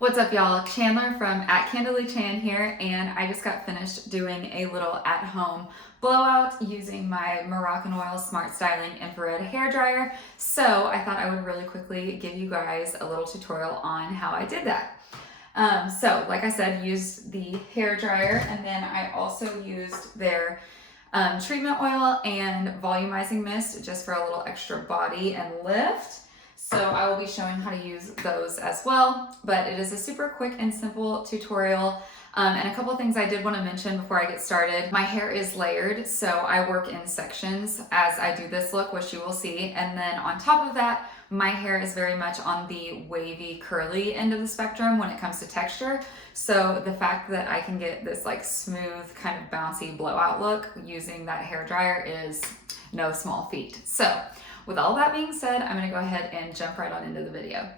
What's up, y'all? Chandler from @CandilyChan here, and I just got finished doing a little at-home blowout using my Moroccanoil Smart Styling Infrared Hair Dryer. So I thought I would really quickly give you guys a little tutorial on how I did that. So like I said, used the hair dryer, and then I also used their treatment oil and volumizing mist just for a little extra body and lift. So I will be showing how to use those as well, but it is a super quick and simple tutorial. And a couple of things I did want to mention before I get started. My hair is layered, so I work in sections as I do this look, which you will see. And then on top of that, my hair is very much on the wavy, curly end of the spectrum when it comes to texture. So the fact that I can get this like smooth, kind of bouncy blowout look using that hair dryer is no small feat. So with all that being said, I'm gonna go ahead and jump right on into the video.